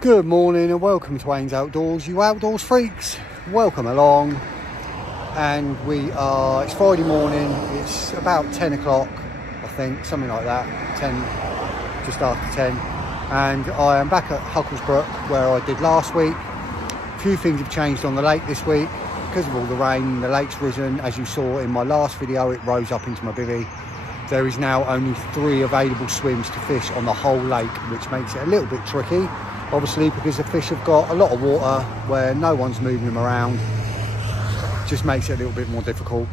Good morning and welcome to Wayne's Outdoors, you outdoors freaks. Welcome along. And it's Friday morning, it's about 10 o'clock, I think, something like that, 10, just after 10. And I am back at Hucklesbrook where I did last week. A few things have changed on the lake this week. Because of all the rain, the lake's risen. As you saw in my last video, it rose up into my bivvy. There is now only 3 available swims to fish on the whole lake, which makes it a little bit tricky. Obviously, because the fish have got a lot of water where no one's moving them around, just makes it a little bit more difficult,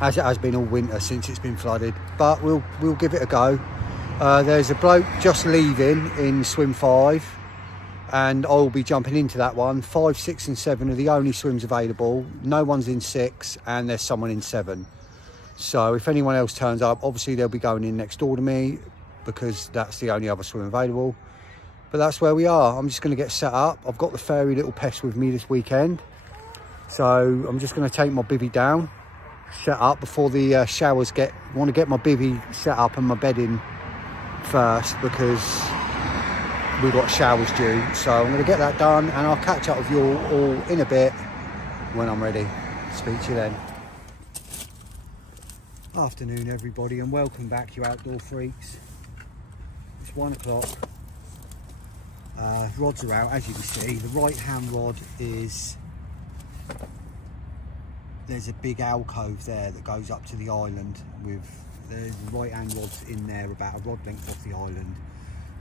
as it has been all winter since it's been flooded. But we'll give it a go. There's a bloke just leaving in swim 5, and I'll be jumping into that one. 5, 6 and 7 are the only swims available. No one's in 6 and there's someone in 7. So if anyone else turns up, obviously they'll be going in next door to me because that's the only other swim available. But that's where we are. I'm just going to get set up. I've got the fairy little pest with me this weekend. So I'm just going to take my bivvy down, set up before the showers I want to get my bivvy set up and my bed in first because we've got showers due. So I'm going to get that done and I'll catch up with you all in a bit when I'm ready. Speak to you then. Afternoon everybody and welcome back, you outdoor freaks. It's 1 o'clock. Rods are out, as you can see. The right hand rod is, there's a big alcove there that goes up to the island with the right hand rod's in there about a rod length off the island.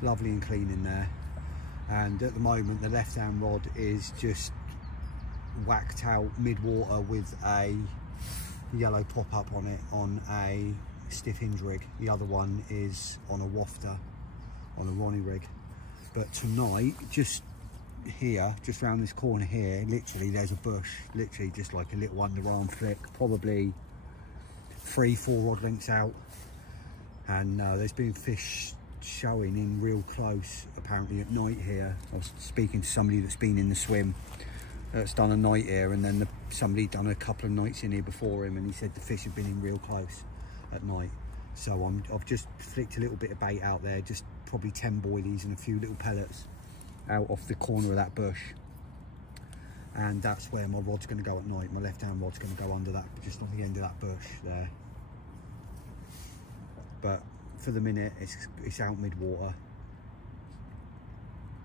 Lovely and clean in there. And at the moment the left hand rod is just whacked out mid-water with a yellow pop-up on it on a stiff hinge rig. The other one is on a wafter on a Ronnie rig. But tonight, just here, just around this corner here, literally there's a bush, literally just like a little underarm flick, probably 3-4 rod lengths out. And there's been fish showing in real close, apparently at night here. I was speaking to somebody that's been in the swim, that's done a night here, and then somebody done a couple of nights in here before him, and he said the fish have been in real close at night. So I've just flicked a little bit of bait out there, just probably 10 boilies and a few little pellets out off the corner of that bush. And that's where my rod's going to go at night. My left hand rod's going to go under that, just on the end of that bush there. But for the minute, it's out mid-water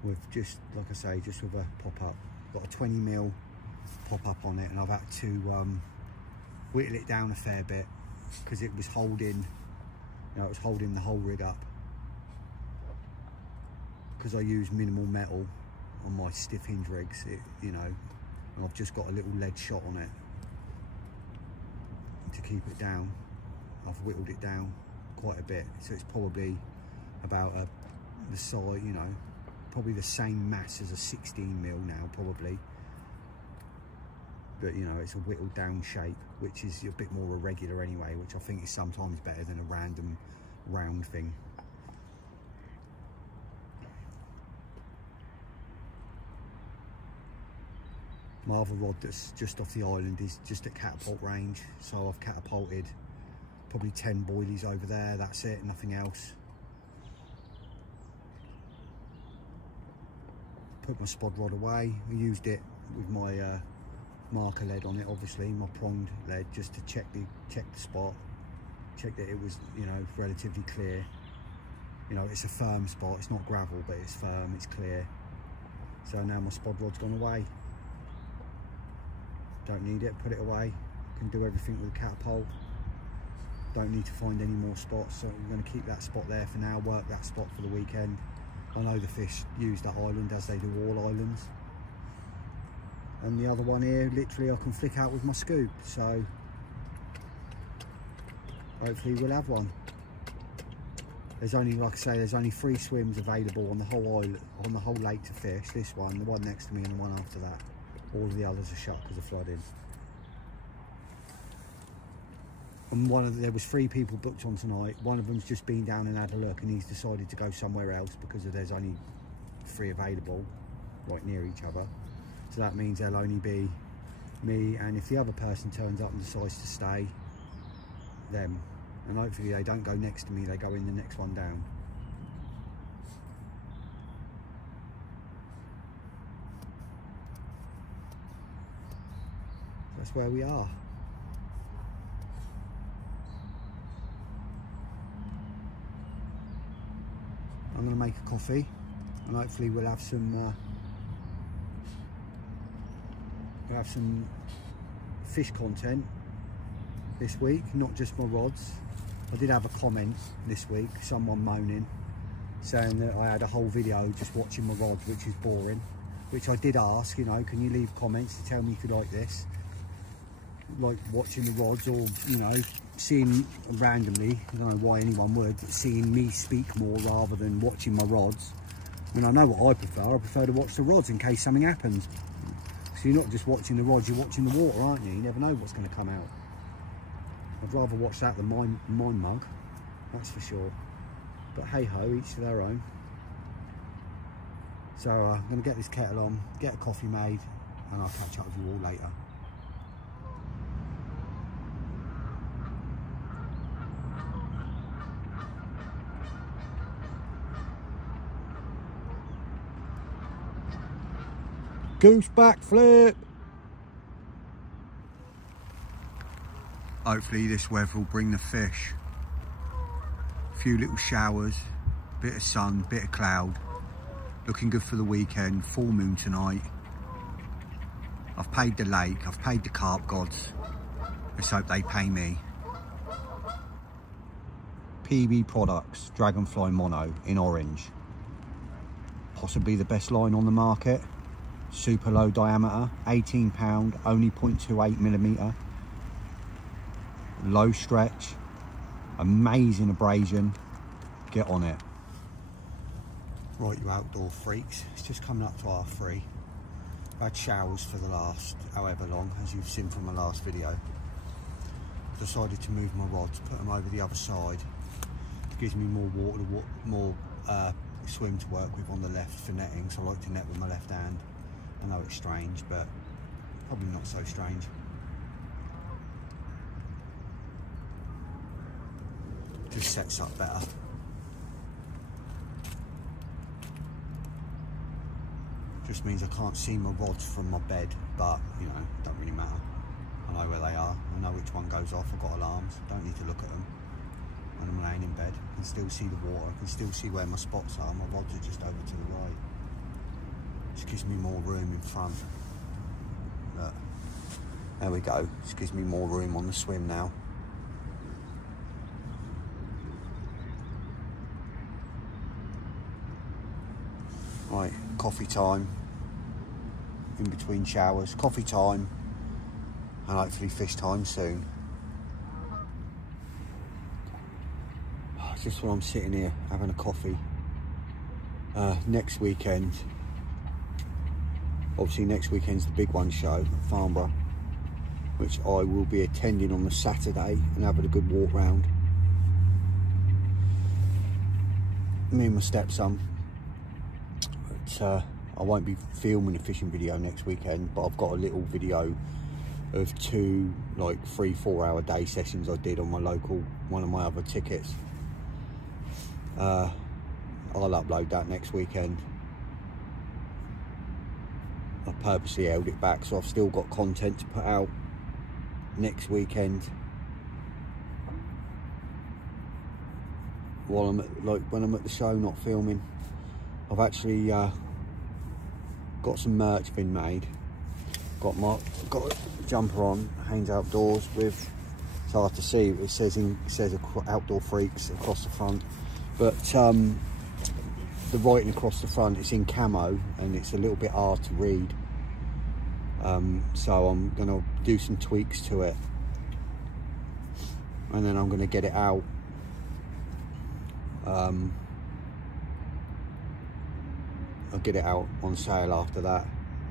with just, like I say, just with a pop-up. Got a 20mm pop-up on it, and I've had to whittle it down a fair bit because it was holding, it was holding the whole rig up. Because I use minimal metal on my stiff hinge rigs, and I've just got a little lead shot on it to keep it down. I've whittled it down quite a bit, so it's probably about the size, probably the same mass as a 16mm now, probably. But it's a whittled down shape, which is a bit more irregular anyway, which I think is sometimes better than a random round thing. My other rod that's just off the island is just at catapult range, so I've catapulted probably 10 boilies over there, that's it, nothing else. Put my spod rod away. I used it with my marker lead on it, obviously my pronged lead, just to check the spot, check that it was relatively clear. It's a firm spot, it's not gravel, but it's firm, it's clear. So now my spod rod's gone away. Don't need it, put it away. Can do everything with a catapult. Don't need to find any more spots, so I'm going to keep that spot there for now, work that spot for the weekend. I know the fish use that island as they do all islands. And the other one here, literally I can flick out with my scoop, so hopefully we'll have one. There's only, like I say, there's only 3 swims available on the whole island, on the whole lake to fish. This one, the one next to me, and the one after that. All of the others are shut because of flooding. And there was 3 people booked on tonight. One of them's just been down and had a look, and he's decided to go somewhere else because there's only 3 available right near each other. So that means there'll only be me, and if the other person turns up and decides to stay, them. And hopefully they don't go next to me, they go in the next one down. that's where we are. I'm going to make a coffee and hopefully we'll have some fish content this week, not just my rods. I did have a comment this week, someone moaning, saying that I had a whole video just watching my rods, which is boring, which I did ask, you know, can you leave comments to tell me if you like this, like watching the rods, or, you know, seeing randomly, I don't know why anyone would, but seeing me speak more rather than watching my rods. I mean, I know what I prefer to watch the rods in case something happens. So you're not just watching the rods, you're watching the water, aren't you? You never know what's going to come out. I'd rather watch that than my mug, that's for sure. But hey ho, each to their own. So I'm going to get this kettle on, get a coffee made, and I'll catch up with you all later. Goose backflip! Hopefully this weather will bring the fish. A few little showers, bit of sun, bit of cloud. Looking good for the weekend. Full moon tonight. I've paid the lake, I've paid the carp gods. Let's hope they pay me. PB Products Dragonfly Mono in orange. Possibly the best line on the market. Super low diameter, £18, only 0.28mm. Low stretch, amazing abrasion. Get on it. Right, you outdoor freaks, it's just coming up to R3. I've had showers for the last however long, as you've seen from my last video. Decided to move my rods, put them over the other side. It gives me more water, more swim to work with on the left for netting, so I like to net with my left hand. I know it's strange, but probably not so strange. Just sets up better. Just means I can't see my rods from my bed, but you know, don't really matter. I know where they are, I know which one goes off, I've got alarms, don't need to look at them when I'm laying in bed. I can still see the water, I can still see where my spots are, my rods are just over to the right. Just gives me more room in front. Look, there we go, just gives me more room on the swim now. Right, coffee time. In between showers, coffee time, and hopefully fish time soon. Just while I'm sitting here having a coffee. Next weekend, obviously next weekend's the Big One show at Farnborough, which I will be attending on the Saturday and having a good walk round. Me and my stepson. But I won't be filming a fishing video next weekend, but I've got a little video of 2 like 3-4 hour day sessions I did on my local, one of my other tickets. I'll upload that next weekend. I purposely held it back, so I've still got content to put out next weekend. While I'm at, when I'm at the show, not filming. I've actually got some merch been made. Got a jumper on, Haynes Outdoors with, it's hard to see, it says Outdoor Freaks across the front, but the writing across the front, it's in camo and it's a little bit hard to read. So I'm gonna do some tweaks to it, and then I'm gonna get it out. I'll get it out on sale after that.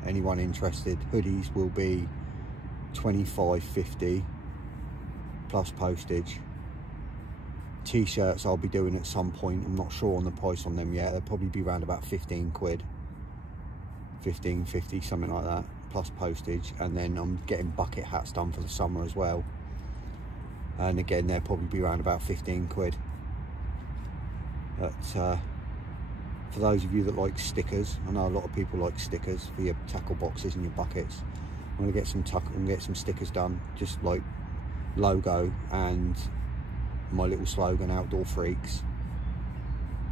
Anyone interested? Hoodies will be $25.50 plus postage. T-shirts I'll be doing at some point. I'm not sure on the price on them yet. They'll probably be around about 15 quid, 15.50, something like that, plus postage. And then I'm getting bucket hats done for the summer as well, and again they'll probably be around about 15 quid. But for those of you that like stickers, I know a lot of people like stickers for your tackle boxes and your buckets. I'm gonna get some stickers done, just like logo and my little slogan, Outdoor Freaks.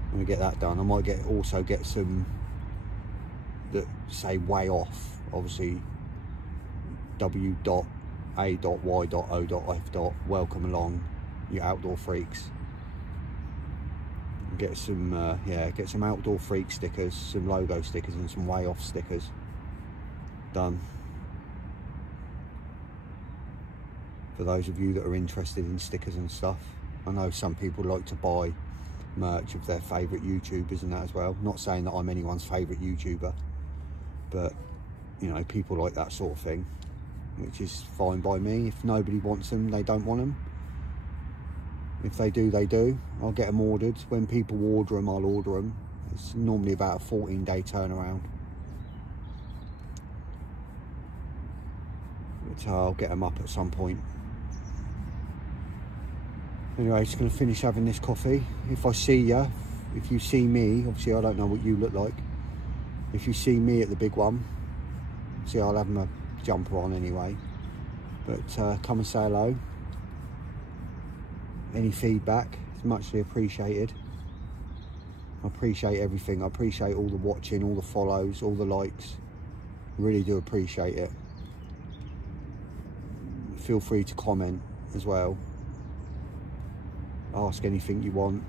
I'm gonna get that done. I might also get some that say way off, obviously w.a.y.o.f. welcome along, you outdoor freaks. Get some get some Outdoor Freak stickers, some logo stickers and some way off stickers done. For those of you that are interested in stickers and stuff, I know some people like to buy merch of their favourite YouTubers and that as well. Not saying that I'm anyone's favourite YouTuber, but you know, people like that sort of thing, which is fine by me. If nobody wants them, they don't want them. If they do, they do. I'll get them ordered. When people order them, I'll order them. It's normally about a 14-day turnaround. But I'll get them up at some point. Anyway, just going to finish having this coffee. If I see you, if you see me, obviously I don't know what you look like. If you see me at the big one, see, I'll have my jumper on anyway. But come and say hello. Any feedback is muchly appreciated. I appreciate everything. I appreciate all the watching, all the follows, all the likes. Really do appreciate it. Feel free to comment as well. Ask anything you want,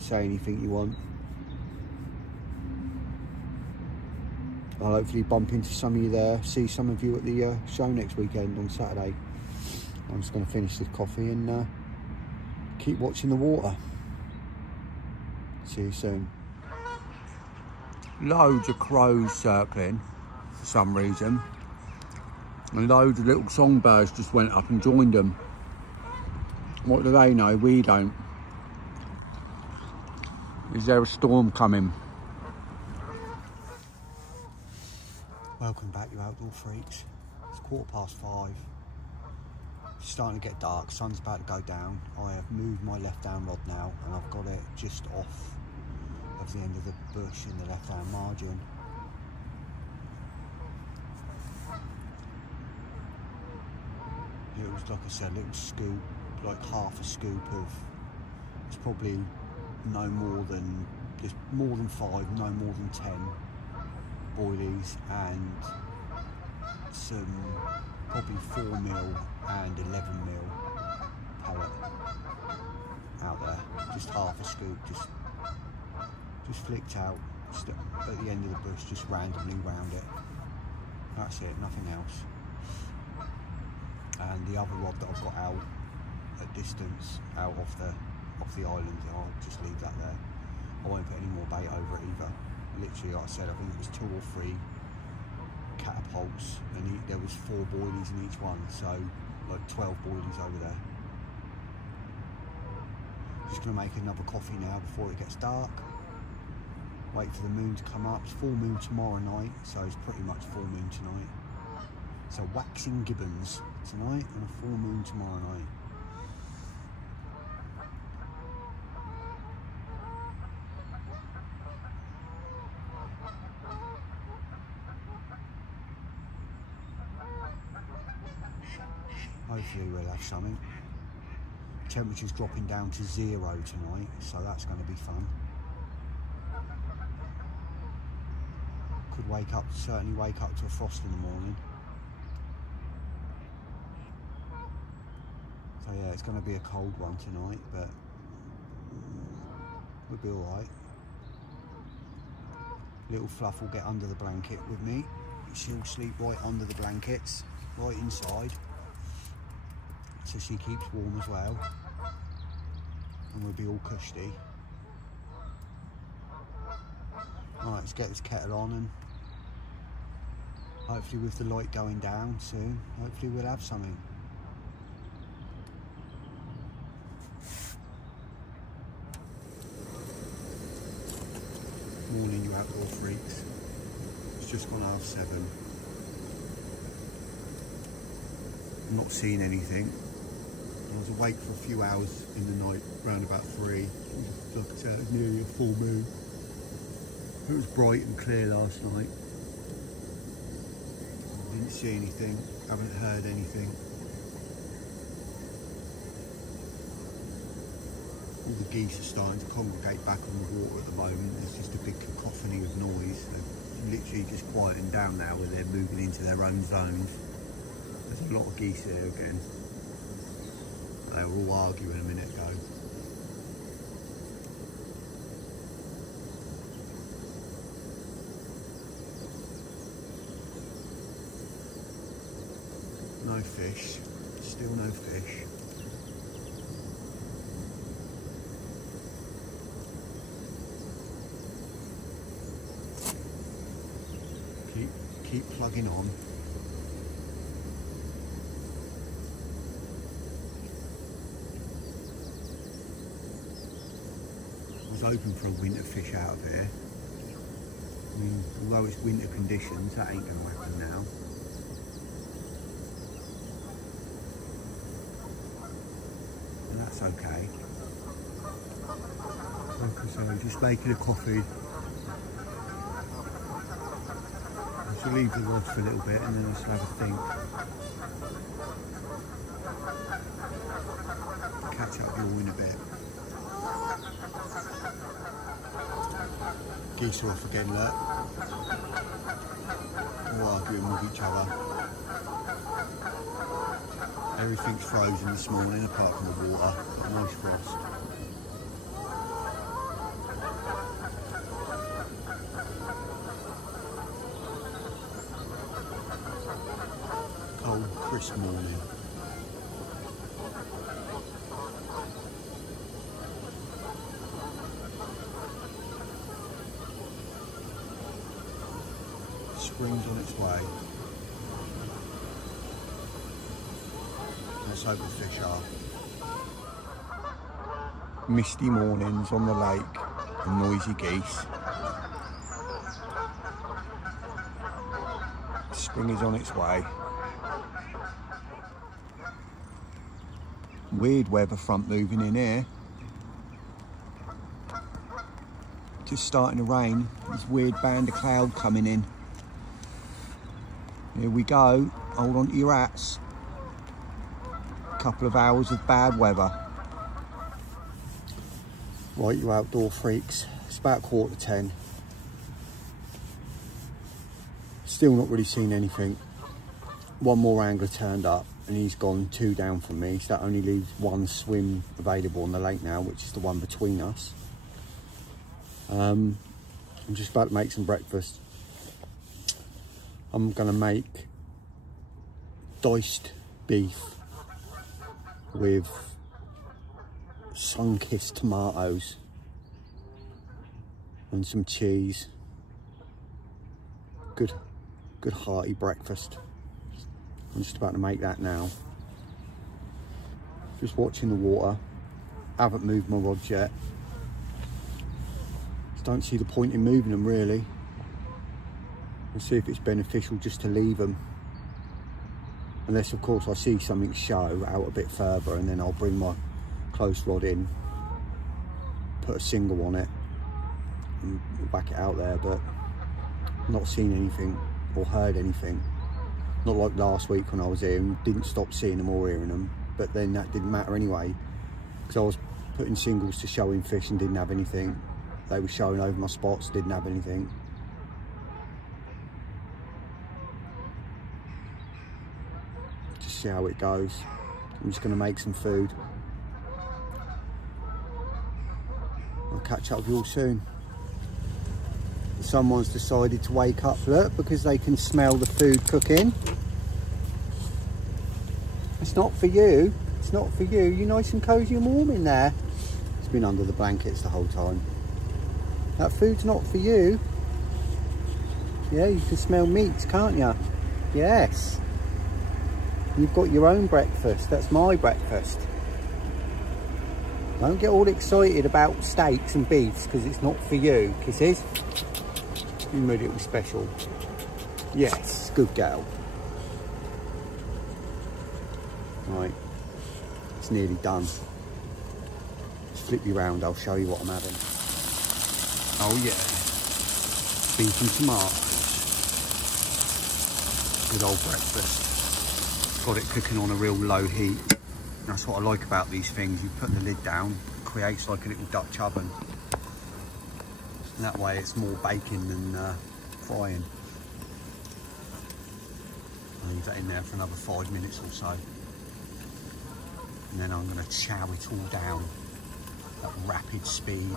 say anything you want. I'll hopefully bump into some of you there, see some of you at the show next weekend on Saturday. I'm just going to finish this coffee and keep watching the water. See you soon. Loads of crows circling for some reason, and loads of little songbirds just went up and joined them. What do they know? We don't. Is there a storm coming? Welcome back, you outdoor freaks. It's 5:15. It's starting to get dark, sun's about to go down. I have moved my left hand rod now and I've got it just off of the end of the bush in the left hand margin. It was, like I said, a little scoop, like half a scoop of, it's probably no more than, just more than 5, no more than 10 boilies and some probably 4mm and 11mm pellet out there. Just half a scoop, just flicked out at the end of the bush, just randomly round it. That's it, nothing else. And the other rod that I've got out at distance, out off the island, I'll just leave that there. I won't put any more bait over it either. Literally, like I said, I think it was 2 or 3 catapults, and there was 4 boilies in each one, so like 12 boilies over there. Just going to make another coffee now before it gets dark. Wait for the moon to come up. It's full moon tomorrow night, so it's pretty much full moon tonight. So waxing gibbons tonight and a full moon tomorrow night. Hopefully we'll have something. Temperature's dropping down to 0 tonight, so that's going to be fun. Could certainly wake up to a frost in the morning. So yeah, it's going to be a cold one tonight, but we'll be alright. Little Fluff will get under the blanket with me. She'll sleep right under the blankets, right inside. So she keeps warm as well, and we'll be all cushy. Alright, let's get this kettle on, and hopefully with the light going down soon, hopefully we'll have something. Morning, you outdoor freaks. It's just gone 7:30. I'm not seeing anything. I was awake for a few hours in the night, around about 3. Like I said, it was nearly a full moon. It was bright and clear last night. Didn't see anything, haven't heard anything. All the geese are starting to congregate back on the water at the moment. There's just a big cacophony of noise. They're literally just quieting down now where they're moving into their own zones. There's a lot of geese here again. They were all arguing a minute ago. No fish, still no fish. Keep plugging on. I was hoping for a winter fish out of here. I mean, although it's winter conditions, that ain't going to happen now. And that's okay. Like I say, I'm just making a coffee. I'll leave the rod for a little bit and then I'll just have a think. Catch up with you all in a bit. Geese are off again, look. All arguing with each other. Everything's frozen this morning apart from the water. Got a nice frost. Cold, crisp morning. Spring's on its way. Let's hope the fish are. Misty mornings on the lake and noisy geese. Spring is on its way. Weird weather front moving in here. Just starting to rain. This weird band of cloud coming in. Here we go. Hold on to your hats. Couple of hours of bad weather. Right, you outdoor freaks. It's about 10:15. Still not really seen anything. One more angler turned up and he's gone 2 down from me, so that only leaves 1 swim available on the lake now, which is the one between us. I'm just about to make some breakfast. I'm gonna make diced beef with sun-kissed tomatoes and some cheese. Good hearty breakfast. I'm just about to make that now. Just watching the water. Haven't moved my rods yet. Just don't see the point in moving them really. We'll see if it's beneficial just to leave them. Unless of course I see something show out a bit further, and then I'll bring my close rod in, put a single on it and back it out there, but not seen anything or heard anything. Not like last week when I was here and didn't stop seeing them or hearing them, but then that didn't matter anyway, because I was putting singles to showing fish and didn't have anything. They were showing over my spots, didn't have anything. Just see how it goes. I'm just going to make some food. I'll catch up with you all soon. Someone's decided to wake up, look, because they can smell the food cooking. It's not for you. It's not for you. You're nice and cosy and warm in there. It's been under the blankets the whole time. That food's not for you. Yeah, you can smell meats, can't you? Yes. You've got your own breakfast. That's my breakfast. Don't get all excited about steaks and beefs because it's not for you. Kisses. You made it special. Yes, good girl. Right, it's nearly done. Just flip you round, I'll show you what I'm having. Oh yeah, beef and tomatoes. good old breakfast. Got it cooking on a real low heat. That's what I like about these things. You put the lid down, it creates like a little Dutch oven. And that way it's more baking than frying. I'll leave that in there for another 5 minutes or so. And then I'm going to chow it all down at rapid speed.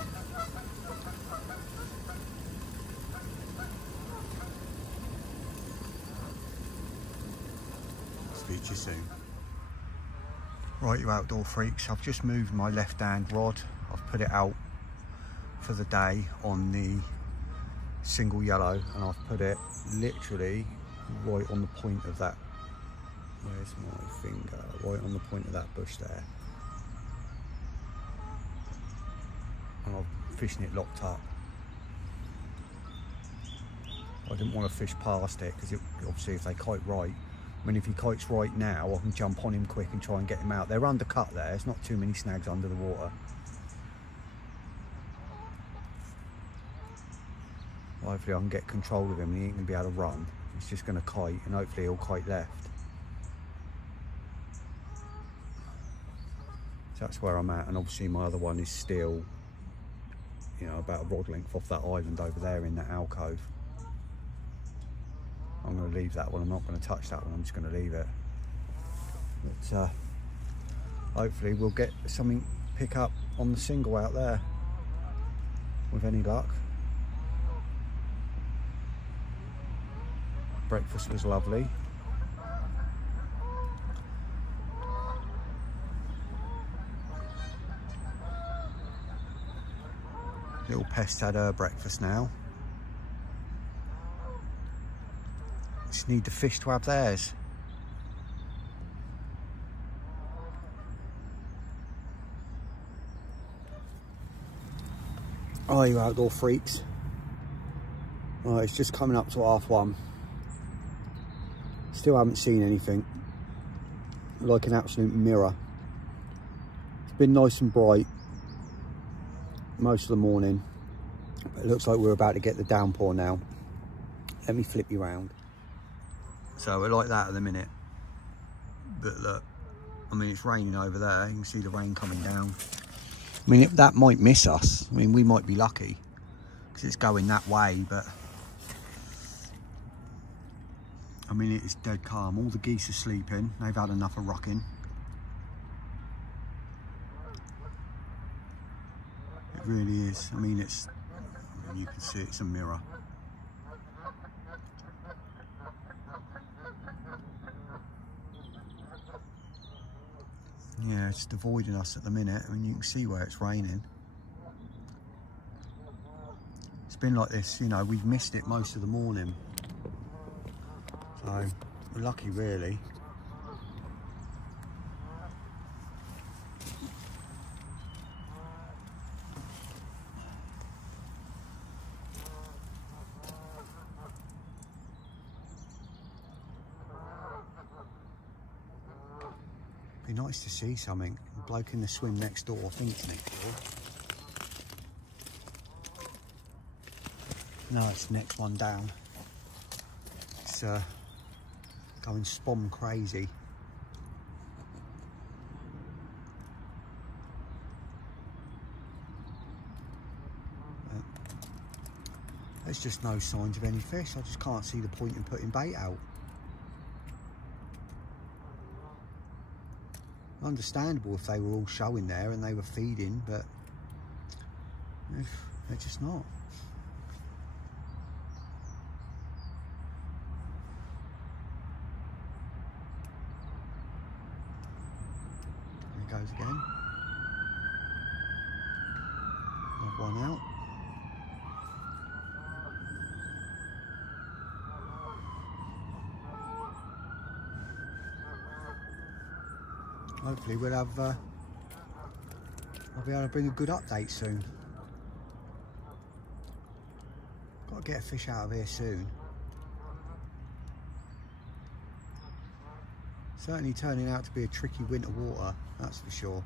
Speak to you soon. Right, you outdoor freaks, I've just moved my left hand rod. I've put it out for the day on the single yellow, and I've put it literally right on the point of that. Where's my finger? Right on the point of that bush there. And I'm fishing it locked up. I didn't want to fish past it because obviously if they kite right, I mean if he kites right now I can jump on him quick and try and get him out. They're undercut there, there's not too many snags under the water. Hopefully I can get control of him and he ain't going to be able to run. He's just going to kite and hopefully he'll kite left. So that's where I'm at, and obviously my other one is still, you know, about a rod length off that island over there in that alcove. I'm going to leave that one, I'm not going to touch that one, I'm just going to leave it. But hopefully we'll get something pick up on the single out there with any luck. Breakfast was lovely. Little pest had her breakfast now. Just need the fish to have theirs. Oh, you outdoor freaks. Oh, it's just coming up to 1:30. Still haven't seen anything. Like an absolute mirror. It's been nice and bright most of the morning. But it looks like we're about to get the downpour now. Let me flip you around. So we're like that at the minute. But look, I mean it's raining over there. You can see the rain coming down. I mean that might miss us. I mean we might be lucky because it's going that way, but I mean it is dead calm. All the geese are sleeping. They've had enough of rocking. It really is. I mean it's, I mean, you can see it's a mirror. Yeah, it's avoiding us at the minute. I mean you can see where it's raining. It's been like this, you know, we've missed it most of the morning. So we're lucky really. Be nice to see something. The bloke in the swim next door, I think it's next door. No, it's the next one down. It's going spom crazy. There's just no signs of any fish. I just can't see the point in putting bait out. Understandable if they were all showing there and they were feeding, but they're just not. There it goes again. Another one out. Hopefully we'll have, I'll be able to bring a good update soon. Got to get a fish out of here soon. Certainly turning out to be a tricky winter water, that's for sure.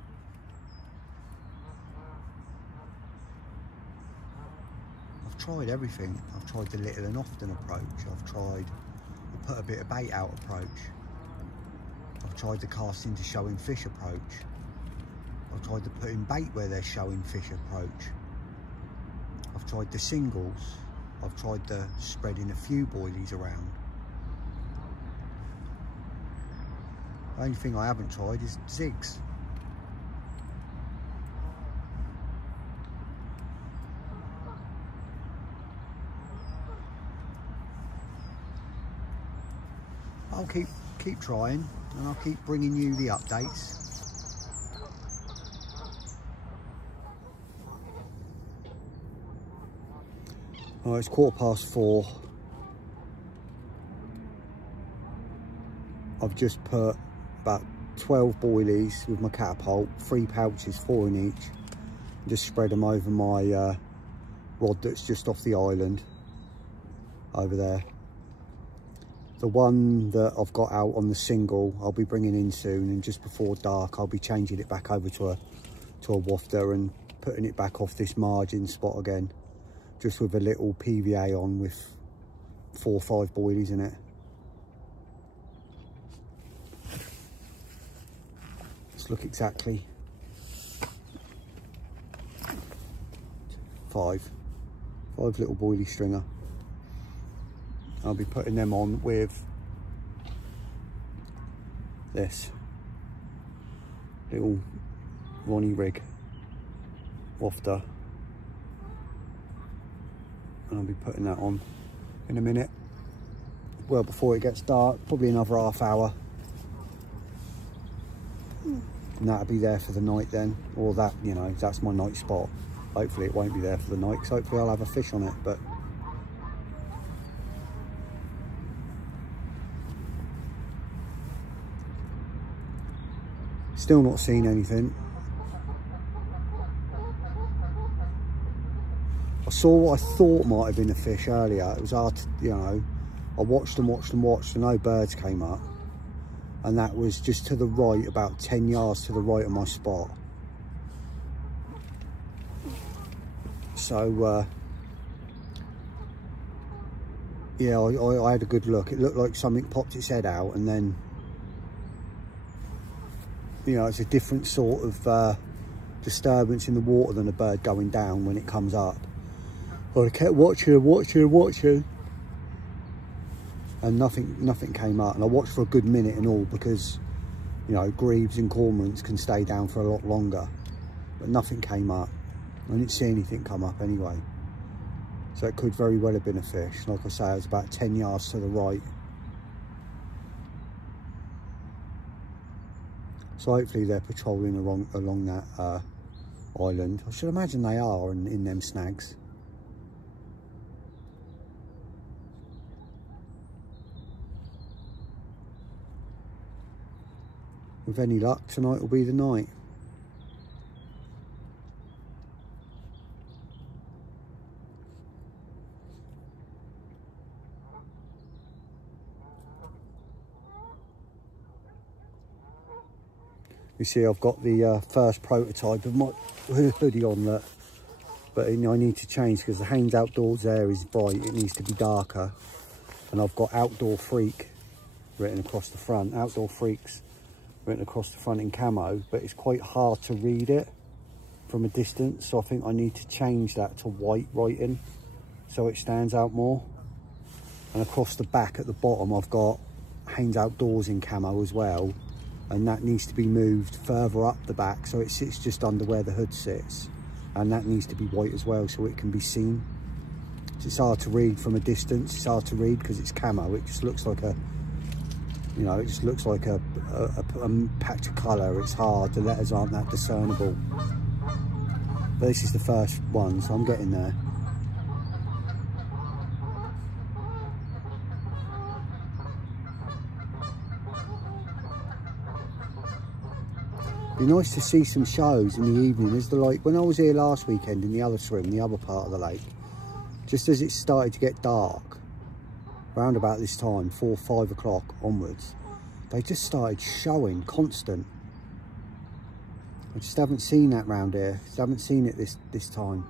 I've tried everything. I've tried the little and often approach. I've tried the put a bit of bait out approach. I've tried the casting to showing fish approach. I've tried the putting bait where they're showing fish approach. I've tried the singles. I've tried the spreading a few boilies around. The only thing I haven't tried is zigs. I'll keep trying, and I'll keep bringing you the updates. Oh, it's 4:15. I've just put about 12 boilies with my catapult, 3 pouches, 4 in each. Just spread them over my rod that's just off the island over there. The one that I've got out on the single, I'll be bringing in soon, and just before dark, I'll be changing it back over to a wafter and putting it back off this margin spot again, just with a little PVA on with 4 or 5 boilies in it. Let's look exactly. 5 little boilie stringer. I'll be putting them on with this little Ronnie rig wafter, and I'll be putting that on in a minute, well before it gets dark, probably another half hour, and that'll be there for the night then, or that, you know, that's my night spot. Hopefully it won't be there for the night, because hopefully I'll have a fish on it, but still not seen anything. I saw what I thought might have been a fish earlier. It was hard to, you know, I watched and no birds came up, and that was just to the right, about 10 yards to the right of my spot. So yeah, I had a good look. It looked like something popped its head out, and then, you know, it's a different sort of disturbance in the water than a bird going down when it comes up. But I kept watching, and nothing came up. And I watched for a good minute and all, because, you know, grebes and cormorants can stay down for a lot longer. But nothing came up. I didn't see anything come up anyway. So it could very well have been a fish. Like I say, it was about 10 yards to the right. So hopefully they're patrolling along that island. I should imagine they are in them snags. With any luck, tonight will be the night. You see, I've got the first prototype of my hoodie on that, but I need to change because the Haines Outdoors there is bright. It needs to be darker, and I've got Outdoor Freak written across the front. Outdoor Freaks written across the front in camo, but it's quite hard to read it from a distance, so I think I need to change that to white writing so it stands out more. And across the back at the bottom, I've got Haines Outdoors in camo as well, and that needs to be moved further up the back so it sits just under where the hood sits, and that needs to be white as well so it can be seen. It's hard to read from a distance. It's hard to read because it's camo. It just looks like a, you know, it just looks like a patch of colour. It's hard, the letters aren't that discernible. But this is the first one, so I'm getting there. Be nice to see some shows in the evening. As the light, when I was here last weekend in the other swim, the other part of the lake, just as it started to get dark, round about this time, 4 or 5 o'clock onwards, they just started showing constant. I just haven't seen that round here. Just haven't seen it this time.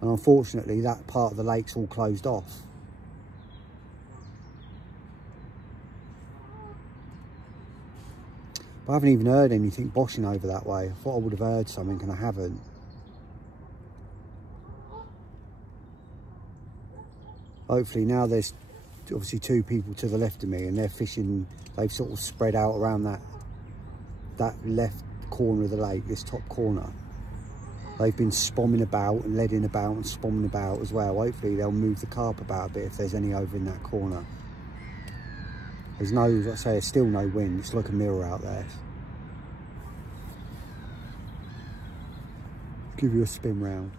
And unfortunately, that part of the lake's all closed off. But I haven't even heard anything boshing over that way. I thought I would have heard something and I haven't. Hopefully now there's obviously 2 people to the left of me and they're fishing. They've sort of spread out around that left corner of the lake, this top corner. They've been spomming about and leading about and spomming about as well. Hopefully they'll move the carp about a bit if there's any over in that corner. There's no, like I say, there's still no wind. It's like a mirror out there. Give you a spin round.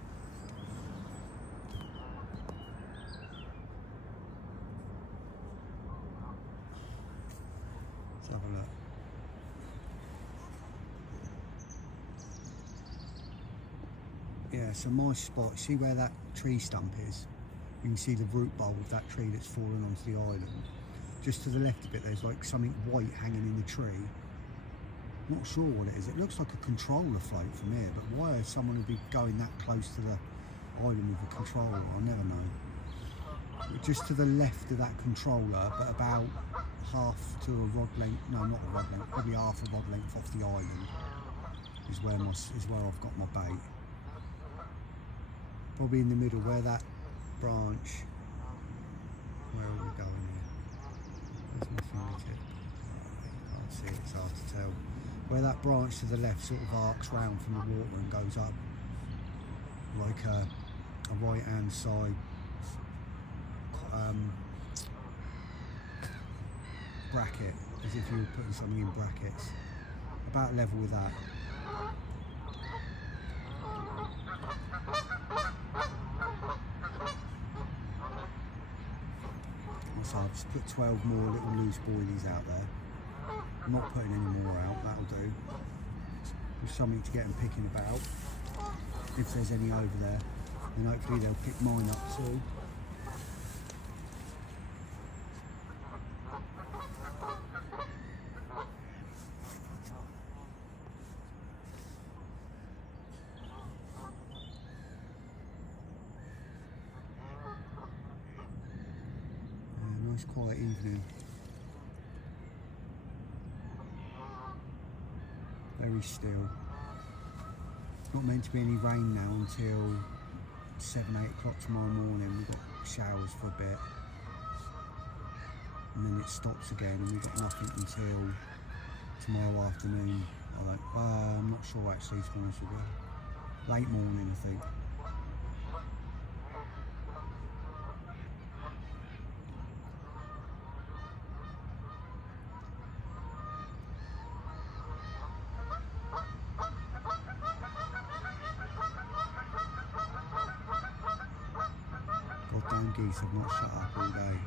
Let's have a look. Yeah, so my spot, see where that tree stump is? You can see the root bowl of that tree that's fallen onto the island. Just to the left of it, there's like something white hanging in the tree. Not sure what it is. It looks like a controller float from here, but why someone would be going that close to the island with a controller, I'll never know. But just to the left of that controller, but about half to a rod length, no, not a rod length, probably half a rod length off the island is where I've got my bait. Probably in the middle where that branch. Where are we going here? Where's my fingertip? Can't see it, it's hard to tell. Where that branch to the left sort of arcs round from the water and goes up like a right hand side bracket, as if you were putting something in brackets, about level with that. So I've just put 12 more little loose boilies out there. I'm not putting any more out, that'll do. Just something to get them picking about. If there's any over there, then hopefully they'll pick mine up too. Nice quiet evening. Very still. Not meant to be any rain now until 7-8 o'clock tomorrow morning. We've got showers for a bit and then it stops again, and we've got nothing until tomorrow afternoon. I'm not sure actually, to be honest with you. Late morning, I think. Goddamn geese have not shut up all day.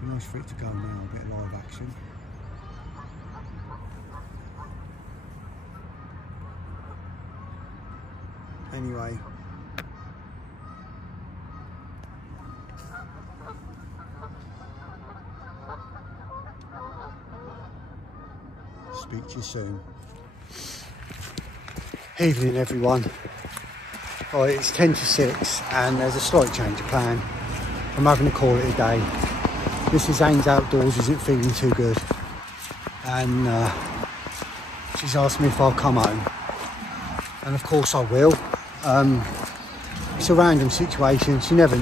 Be nice for it to go now, a bit of live action. Anyway, speak to you soon. Evening everyone. Right, it's 10 to 6 and there's a slight change of plan. I'm having to call it a day. Mrs. Ains Outdoors isn't feeling too good and she's asked me if I'll come home, and of course I will. It's a random situation. She's never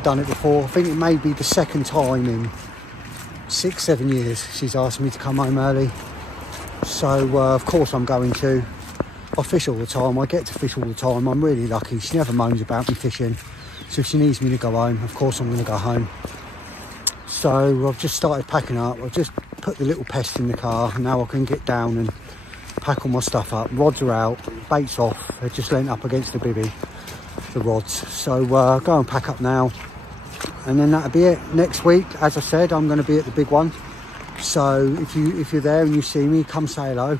done it before. I think it may be the second time in 6-7 years she's asked me to come home early. So of course I'm going to. I fish all the time. I get to fish all the time. I'm really lucky. She never moans about me fishing. So if she needs me to go home, of course I'm going to go home. So I've just started packing up. I've just put the little pest in the car. Now I can get down and pack all my stuff up. Rods are out, bait's off. They're just leant up against the bivvy, the rods. So go and pack up now, and then that'll be it. Next week, as I said, I'm going to be at the big one. So if you're there and you see me, come say hello,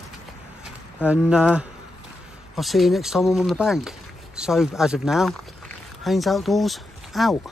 and I'll see you next time I'm on the bank. So as of now, Ains Outdoors out.